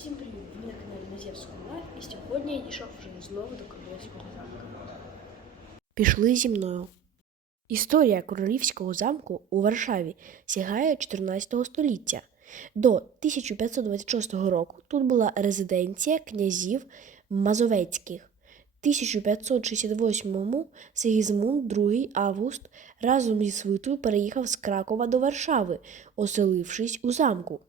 Всім привіт! Ви на каналі Назєвського Лайф і сьогодні я дійшов вже знову до королівського замку. Пішли зі мною. Історія королівського замку у Варшаві сягає 14 століття. До 1526 року тут була резиденція князів Мазовецьких. 1568-му Сигізмунд II Август разом зі свитою переїхав з Кракова до Варшави, оселившись у замку.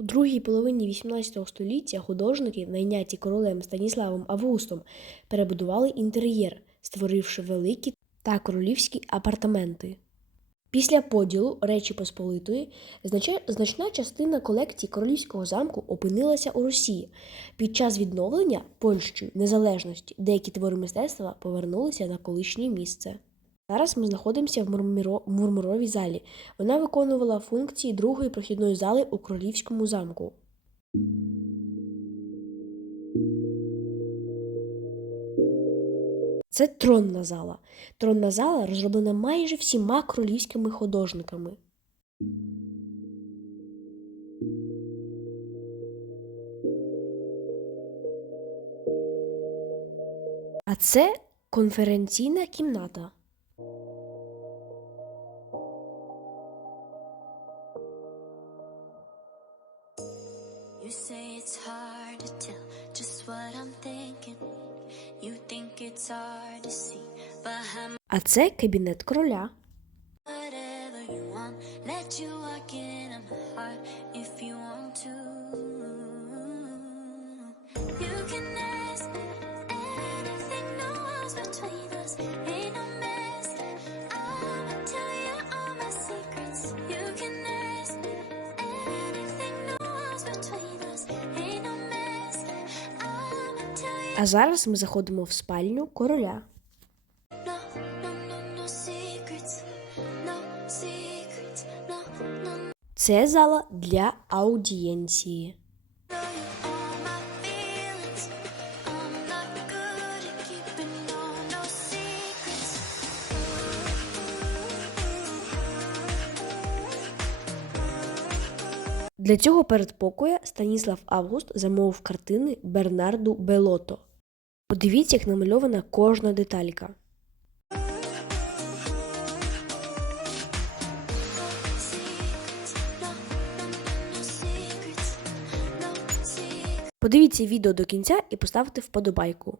У другій половині XVIII століття художники, найняті королем Станіславом Августом, перебудували інтер'єр, створивши великі та королівські апартаменти. Після поділу Речі Посполитої значна частина колекції королівського замку опинилася у Росії. Під час відновлення Польщею незалежності деякі твори мистецтва повернулися на колишнє місце. Зараз ми знаходимося в Мурміро- Мурмуровій залі. Вона виконувала функції другої прохідної зали у королівському замку. Це тронна зала. Тронна зала розроблена майже всіма королівськими художниками. А це конференційна кімната. You say it's hard to tell just what I'm thinking. You think it's hard to see, but I'm А це кабінет короля. А зараз ми заходимо в спальню короля. Це зала для аудієнції. Для цього передпокоя Станіслав Август замовив картини Бернарду Белото. Подивіться, як намальована кожна деталька. Подивіться відео до кінця і поставте вподобайку.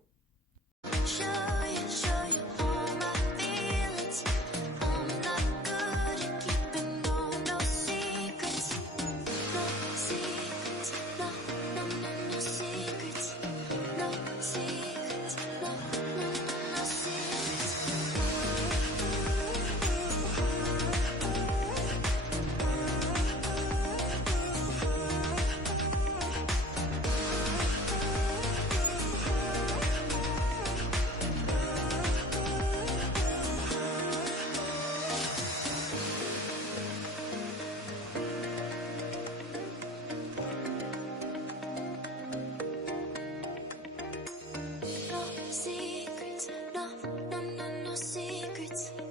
Sports.